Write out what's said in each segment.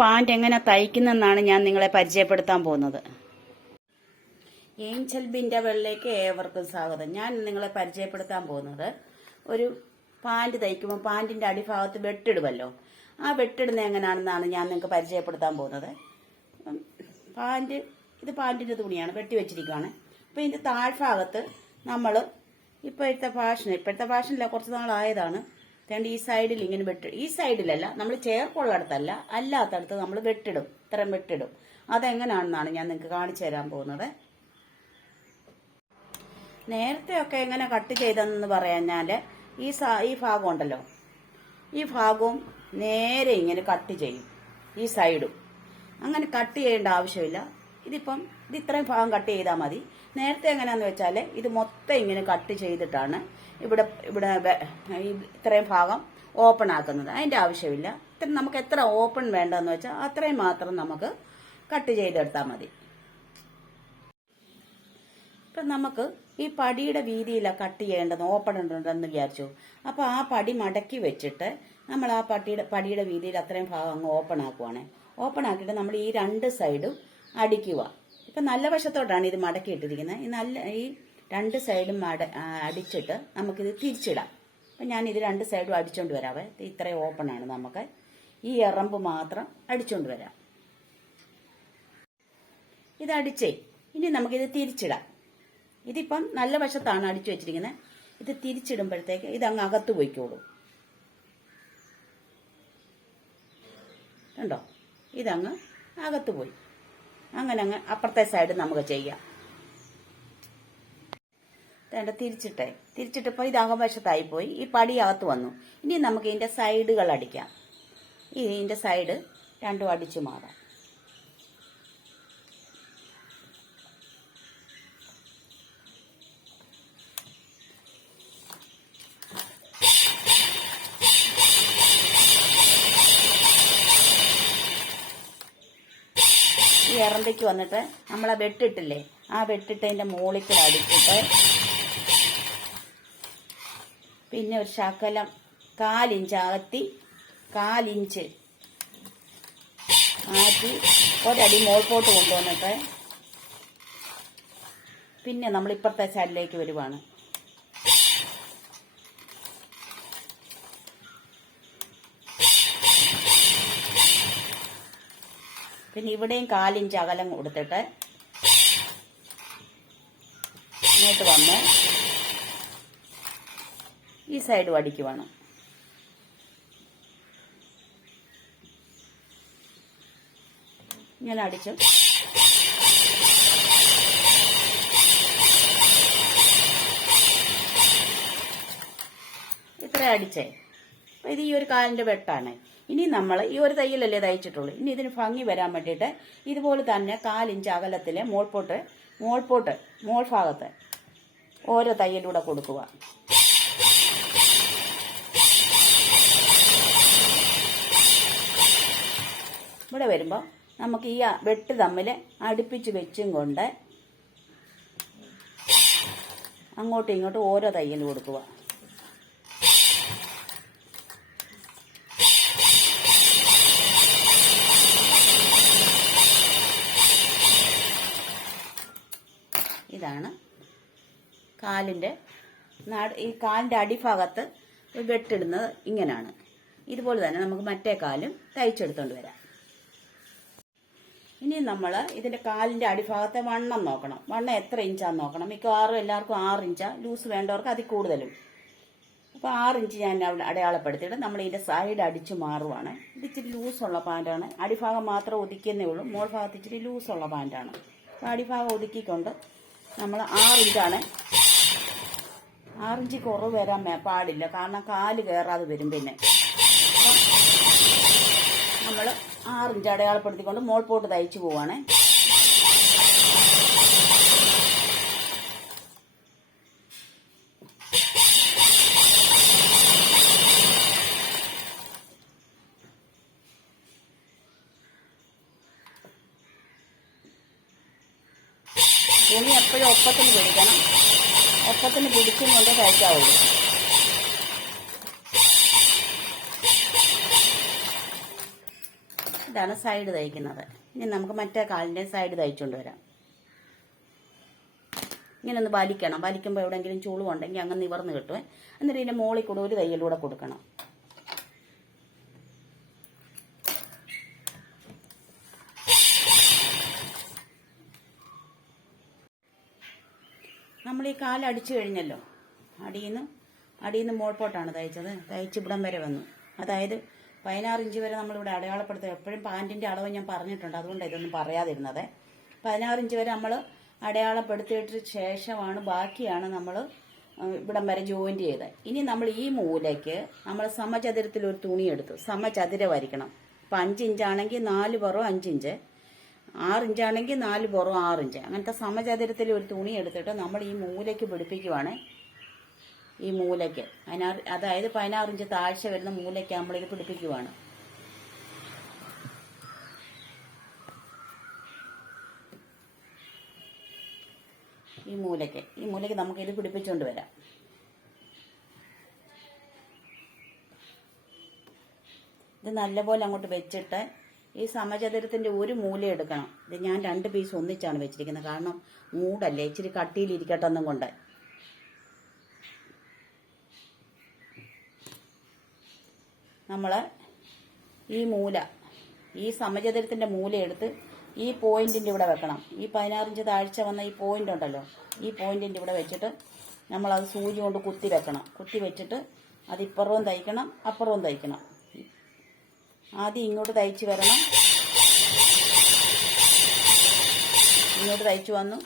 Pant എങ്ങനെ തയ്ക്കുന്നെന്നാണ് ഞാൻ നിങ്ങളെ പരിചയപ്പെടുത്താൻ പോകുന്നത്. ഏഞ്ചൽ ബിന്റെ വെള്ളിലേക്ക് ഏവർക്കും സ്വാഗതം. ഞാൻ നിങ്ങളെ പരിചയപ്പെടുത്താൻ പോകുന്നത് ഒരു പാന്റ് തയ്ക്കുമ്പോൾ പാന്റിന്റെ അടിഭാഗത്ത് വെട്ടിടുമല്ലോ ആ വെട്ടിടുന്ന എങ്ങനെയാണെന്നാണ് ഞാൻ നിങ്ങൾക്ക് പരിചയപ്പെടുത്താൻ പോകുന്നത്. പാന്റ് ഇത് പാന്റിന്റെ തുണിയാണ് വെട്ടി വെച്ചിരിക്കുകയാണ് അപ്പോൾ ഇതിന്റെ താഴ്ഭാഗത്ത് നമ്മൾ ഇപ്പോഴത്തെ ഫാഷൻ ഇപ്പോഴത്തെ ഫാഷനില്ല കുറച്ച് നാളായതാണ്. അതുകൊണ്ട് ഈ സൈഡിൽ ഇങ്ങനെ വെട്ടി ഈ സൈഡിലല്ല നമ്മൾ ചേർക്കുള്ളിടത്തല്ല അല്ലാത്തടത്ത് നമ്മൾ വെട്ടിടും. ഇത്രയും വെട്ടിടും. അതെങ്ങനെയാണെന്നാണ് ഞാൻ നിങ്ങൾക്ക് കാണിച്ചു തരാൻ പോകുന്നത്. നേരത്തെ ഒക്കെ എങ്ങനെ കട്ട് ചെയ്തതെന്ന് പറയാഞ്ഞാൽ ഈ ഈ ഭാഗം ഉണ്ടല്ലോ. ഈ ഭാഗവും നേരെ ഇങ്ങനെ കട്ട് ചെയ്യും. ഈ സൈഡും അങ്ങനെ കട്ട് ചെയ്യേണ്ട ആവശ്യമില്ല. ഇതിപ്പം ഇത് ഇത്രയും ഭാഗം കട്ട് ചെയ്താൽ മതി. നേരത്തെ എങ്ങനെയാന്ന് വെച്ചാൽ ഇത് മൊത്തം ഇങ്ങനെ കട്ട് ചെയ്തിട്ടാണ് ഇവിടെ ഇവിടെ ഇത്രയും ഭാഗം ഓപ്പൺ ആക്കുന്നത്. അതിന്റെ ആവശ്യമില്ല. ഇത്ര നമുക്ക് എത്ര ഓപ്പൺ വേണ്ടതെന്ന് വെച്ചാൽ അത്രയും മാത്രം നമുക്ക് കട്ട് ചെയ്തെടുത്താൽ മതി. ഇപ്പം നമുക്ക് ഈ പടിയുടെ വീതിയിലാണ് കട്ട് ചെയ്യേണ്ടത് ഓപ്പൺ ഉണ്ടെന്ന് വിചാരിച്ചു. അപ്പോൾ ആ പടി മടക്കി വെച്ചിട്ട് നമ്മൾ ആ പട്ടിയുടെ പടിയുടെ വീതിയിൽ അത്രയും ഭാഗം അങ്ങ് ഓപ്പൺ ആക്കുവാണ്. ഓപ്പൺ ആക്കിയിട്ട് നമ്മൾ ഈ രണ്ട് സൈഡും അടിക്കുക. ഇപ്പം നല്ല വശത്തോട്ടാണ് ഇത് മടക്കി ഇട്ടിരിക്കുന്നത്. ഈ നല്ല ഈ രണ്ട് സൈഡും അടിച്ചിട്ട് നമുക്കിത് തിരിച്ചിടാം. അപ്പം ഞാൻ ഇത് രണ്ട് സൈഡും അടിച്ചോണ്ട് വരാവേ ഇത് ഇത്രയും ഓപ്പൺ ആണ് നമുക്ക്. ഈ എറമ്പ് മാത്രം അടിച്ചോണ്ട് വരാം. ഇത് അടിച്ചേ. ഇനി നമുക്കിത് തിരിച്ചിടാം. ഇതിപ്പം നല്ല വശത്താണ് അടിച്ചു വെച്ചിരിക്കുന്നത്. ഇത് തിരിച്ചിടുമ്പോഴത്തേക്ക് ഇത് അങ്ങ് അകത്ത് പോയിക്കോളൂ. കണ്ടോ? ഇതങ്ങ് അകത്ത് പോയി. അങ്ങനെ അങ്ങ് അപ്പുറത്തെ സൈഡ് നമുക്ക് ചെയ്യാം. വേണ്ട തിരിച്ചിട്ടെ. തിരിച്ചിട്ടിപ്പോൾ ഇത് അകവശത്തായി പോയി. ഈ പടി അകത്ത് വന്നു. ഇനി നമുക്ക് ഇതിന്റെ സൈഡുകൾ അടിക്കാം. ഇതിന്റെ സൈഡ് രണ്ടും അടിച്ചു മാറാം. ഈ വന്നിട്ട് നമ്മളെ വെട്ടിട്ടില്ലേ? ആ വെട്ടിട്ടതിന്റെ മുകളിൽ കൂടെ അടിച്ചിട്ട് പിന്നെ ഒരു ശകലം കാലിഞ്ച് അകത്തി കാലിഞ്ച് മാറ്റി ഒരടി മോൾപോട്ട് കൊണ്ടുവന്നിട്ട് പിന്നെ നമ്മൾ ഇപ്പുറത്തെ സൈഡിലേക്ക് വരുവാണ്. പിന്നെ ഇവിടെയും കാലിഞ്ച് അകലം കൊടുത്തിട്ട് ഇങ്ങോട്ട് വന്ന് ഈ സൈഡ് അടിക്കുവാണ് ഇങ്ങനെ അടിച്ചു. ഇത്ര അടിച്ചേ. അപ്പൊ ഇത് ഈ ഒരു കാലിന്റെ വെട്ടാണ്. ഇനി നമ്മൾ ഈ ഒരു തയ്യലല്ലേ തയ്ച്ചിട്ടുള്ളൂ ഇനി ഇതിന് ഭംഗി വരാൻ വേണ്ടിയിട്ട് ഇതുപോലെ തന്നെ കാലിഞ്ച് അകലത്തിലെ മോൾപോട്ട് മോൾപോട്ട് മോൾ ഭാഗത്ത് ഓരോ തയ്യലൂടെ കൊടുക്കുക. ഇവിടെ വരുമ്പോൾ നമുക്ക് ഈ വെട്ട് തമ്മിൽ അടുപ്പിച്ച് വെച്ചും കൊണ്ട് അങ്ങോട്ടും ഇങ്ങോട്ടും ഓരോ തയ്യൽ കൊടുക്കുക. ഇതാണ് കാലിന്റെ ഈ കാലിന്റെ അടിഭാഗത്ത് വെട്ടിടുന്നത് ഇങ്ങനെയാണ് ഇതുപോലെ തന്നെ നമുക്ക് മറ്റേ കാലും തയ്ച്ചെടുത്തോണ്ട് വരാം. ഇനി നമ്മൾ ഇതിന്റെ കാലിന്റെ അടിഭാഗത്തെ വണ്ണം നോക്കണം. വണ്ണം എത്ര ഇഞ്ചാന്ന് നോക്കണം. മിക്കവാറും എല്ലാവർക്കും ആറ് ഇഞ്ചാ. ലൂസ് വേണ്ടവർക്ക് അതിൽ കൂടുതലും. അപ്പോൾ ആറ് ഇഞ്ച് ഞാൻ അവിടെ അടയാളപ്പെടുത്തിയിട്ട് നമ്മൾ ഇതിന്റെ സൈഡ് അടിച്ച് മാറുവാണ്. ഇത് ഇച്ചിരി ലൂസുള്ള പാന്റാണ് അടിഭാഗം മാത്രം ഒതുക്കിയെന്നേ ഉള്ളൂ. മോൾ ഭാഗത്ത് ഇച്ചിരി ലൂസുള്ള പാന്റാണ് അപ്പോൾ അടിഭാഗം ഒതുക്കിക്കൊണ്ട് നമ്മൾ ആറിഞ്ചാണ്. ആറിഞ്ച് കുറവ് വരാൻ പാടില്ല. കാരണം കാൽ കയറാതെ വരും പിന്നെ. നമ്മൾ ആറിഞ്ച് അടയാളപ്പെടുത്തിക്കൊണ്ട് മോൾ പോട്ട് തയ്ച്ചു പോവാണ്. തുണി എപ്പോഴും ഒപ്പത്തിന് പിടിക്കണം. ഒപ്പത്തിന് പിടിക്കുന്നുണ്ട് കഴിക്കാവുള്ളൂ. ഇതാണ് സൈഡ് തയ്ക്കുന്നത്. ഇനി നമുക്ക് മറ്റേ കാലിന്റെ സൈഡ് തയ്ച്ചുകൊണ്ട് വരാം. ഇങ്ങനെ ഒന്ന് വലിക്കണം. വലിക്കുമ്പോൾ എവിടെയെങ്കിലും ചൂളുണ്ടെങ്കിൽ അങ്ങ് നിവർന്ന് കിട്ടുമേ എന്നിട്ട് ഇതിന്റെ മോളിൽ കൂടെ ഒരു തയ്യലൂടെ കൊടുക്കണം. നമ്മൾ ഈ കാലടിച്ചു കഴിഞ്ഞല്ലോ. അടിയിൽ നിന്ന് മോൾപോട്ടാണ് തയ്ച്ചത്. തയ്ച്ച് ഇവിടം വരെ വന്നു. അതായത് പതിനാറ് ഇഞ്ച് വരെ നമ്മളിവിടെ അടയാളപ്പെടുത്തുക. എപ്പോഴും പാന്റിന്റെ അളവ് ഞാൻ പറഞ്ഞിട്ടുണ്ട്. അതുകൊണ്ട് ഇതൊന്നും പറയാതിരുന്നത്. പതിനാറ് ഇഞ്ച് വരെ നമ്മൾ അടയാളപ്പെടുത്തിയിട്ട് ശേഷമാണ് ബാക്കിയാണ് നമ്മൾ ഇവിടം വരെ ജോയിന്റ് ചെയ്തത്. ഇനി നമ്മൾ ഈ മൂലയ്ക്ക് നമ്മൾ സമചതുരത്തിൽ ഒരു തുണി എടുത്തു. സമചതുരം വരയ്ക്കണം ഇപ്പം അഞ്ച് ഇഞ്ചാണെങ്കിൽ നാല് പുറം അഞ്ചിഞ്ച് ഇഞ്ചാണെങ്കിൽ നാല് പുറം ആറ് ഇഞ്ച് അങ്ങനത്തെ സമചതുരത്തിൽ ഒരു തുണി എടുത്തിട്ട് നമ്മൾ ഈ മൂലയ്ക്ക് പിടിപ്പിക്കുവാണ്. ഈ മൂലയ്ക്ക്. അതിനാറ് അതായത് പതിനാറ് ഇഞ്ച് താഴ്ച വരുന്ന മൂലയ്ക്ക് നമ്മളിത് പിടിപ്പിക്കുവാണ്. ഈ മൂലയ്ക്ക്. ഈ മൂലയ്ക്ക് നമുക്കിത് പിടിപ്പിച്ചുകൊണ്ട് വരാം. ഇത് നല്ലപോലെ അങ്ങോട്ട് വെച്ചിട്ട് ഈ സമചതുരത്തിന്റെ ഒരു മൂല എടുക്കണം. ഇത് ഞാൻ രണ്ട് പീസ് ഒന്നിച്ചാണ് വെച്ചിരിക്കുന്നത്. കാരണം മൂടല്ലേ? ഇച്ചിരി കട്ടിയിലിരിക്കട്ടെ എന്നും കൊണ്ട്. നമ്മൾ ഈ മൂല ഈ സമചതുരത്തിന്റെ മൂല എടുത്ത് ഈ പോയിന്റിന്റെ ഇവിടെ വെക്കണം. ഈ പതിനാറിഞ്ച് താഴ്ച വന്ന ഈ പോയിന്റ് ഉണ്ടല്ലോ ഈ പോയിന്റിന്റെ ഇവിടെ വെച്ചിട്ട് നമ്മൾ അത് സൂചി കൊണ്ട് കുത്തി വെക്കണം. കുത്തി വെച്ചിട്ട് അത് ഇപ്പുറവും തയ്ക്കണം അപ്പുറവും തയ്ക്കണം. ആദ്യം ഇങ്ങോട്ട് തയ്ച്ച് വരണം. ഇങ്ങോട്ട് തയ്ച്ചു വന്നു.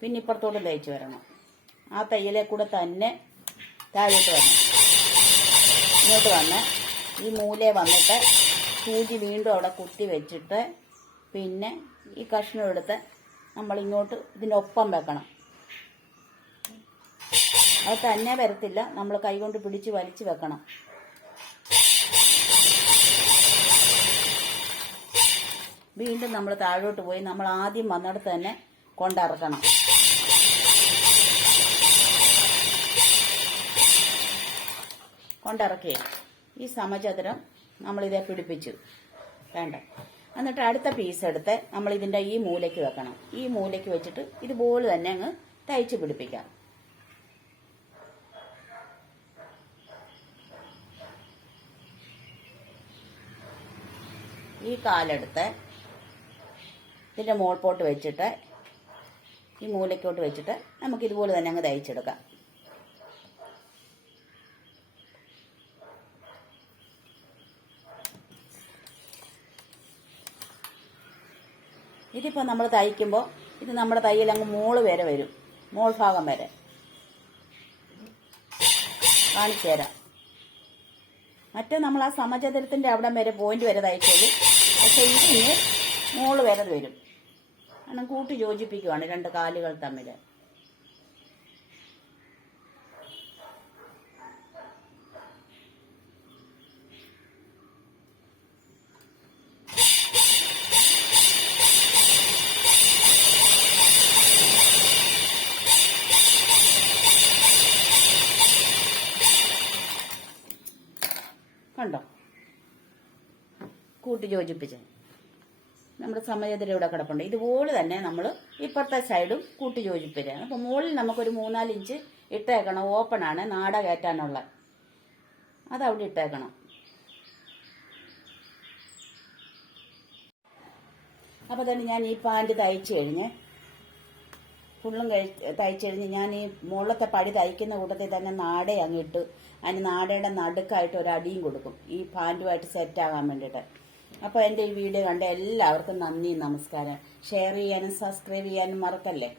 പിന്നെ ഇപ്പുറത്തോട്ട് തയ്ച്ചു വരണം. ആ തയ്യലെ കൂടെ തന്നെ താഴോട്ട് വരണം. ഇങ്ങോട്ട് വന്ന് ഈ മൂലയെ വന്നിട്ട് സൂചി വീണ്ടും അവിടെ കുത്തി വെച്ചിട്ട് പിന്നെ ഈ കഷ്ണം എടുത്ത് നമ്മൾ ഇങ്ങോട്ട് ഇതിനൊപ്പം വെക്കണം. അത് തന്നെ വരത്തില്ല. നമ്മൾ കൈകൊണ്ട് പിടിച്ച് വലിച്ചു വെക്കണം. വീണ്ടും നമ്മൾ താഴോട്ട് പോയി നമ്മൾ ആദ്യം വന്നിടത്ത് തന്നെ കൊണ്ടിറക്കണം. കൊണ്ടിറക്കി. ഈ സമചതുരം നമ്മളിതേ പിടിപ്പിച്ചു. വേണ്ട. എന്നിട്ട് അടുത്ത പീസ് എടുത്ത് നമ്മൾ ഇതിന്റെ ഈ മൂലയ്ക്ക് വെക്കണം. ഈ മൂലയ്ക്ക് വെച്ചിട്ട് ഇതുപോലെ തന്നെ അങ്ങ് തയ്ച്ച് പിടിപ്പിക്കാം. ഈ കാലെടുത്ത് ഇതിന്റെ മോൾപോട്ട് വെച്ചിട്ട് ഈ മൂലക്കോട്ട് വെച്ചിട്ട് നമുക്ക് ഇതുപോലെ തന്നെ അങ്ങ് തയ്ച്ചെടുക്കാം. ഇതിപ്പോൾ നമ്മൾ തയ്ക്കുമ്പോൾ ഇത് നമ്മുടെ തയ്യൽ അങ്ങ് മോൾ വരെ വരും. മോൾ ഭാഗം വരെ. കാണിച്ചു തരാം. മറ്റേ നമ്മൾ ആ സമചതുരത്തിന്റെ അവിടം വരെ പോയിന്റ് വരെ തയ്ച്ചോളൂ പക്ഷേ ഇതിന് മോൾ വരെ വരും. കാരണം കൂട്ടി യോജിപ്പിക്കുവാണ് രണ്ട് കാലുകൾ തമ്മിൽ കണ്ടോ? കൂട്ടി യോജിപ്പിച്ച്. നമ്മുടെ സമയത്തിൽ ഇവിടെ കിടപ്പുണ്ട്. ഇതുപോലെ തന്നെ നമ്മൾ ഇപ്പുറത്തെ സൈഡും കൂട്ടി യോജിപ്പിക്കുകയാണ്. അപ്പോൾ മുകളിൽ നമുക്കൊരു മൂന്നാൽ ഇഞ്ച് ഇട്ടേക്കണം. ഓപ്പൺ ആണ്. നാട കയറ്റാനുള്ള. അത് അവിടെ ഇട്ടേക്കണം. അപ്പോൾ തന്നെ ഞാൻ ഈ പാന്റ് തയ്ച്ച് കഴിഞ്ഞ് ഫുള്ളും തയ്ച്ച് കഴിഞ്ഞ് ഞാൻ ഈ മുകളിലത്തെ പടി തയ്ക്കുന്ന കൂട്ടത്തിൽ തന്നെ നാട അങ്ങിട്ട് അതിന് നാടയുടെ നടുക്കായിട്ട് ഒരു അടിയും കൊടുക്കും. ഈ പാന്റുമായിട്ട് സെറ്റാകാൻ വേണ്ടിയിട്ട്. അപ്പോൾ എന്റെ ഈ വീഡിയോ കണ്ട എല്ലാവർക്കും നന്ദി നമസ്കാരം. ഷെയർ ചെയ്യാനും സബ്സ്ക്രൈബ് ചെയ്യാനും മറക്കല്ലേ?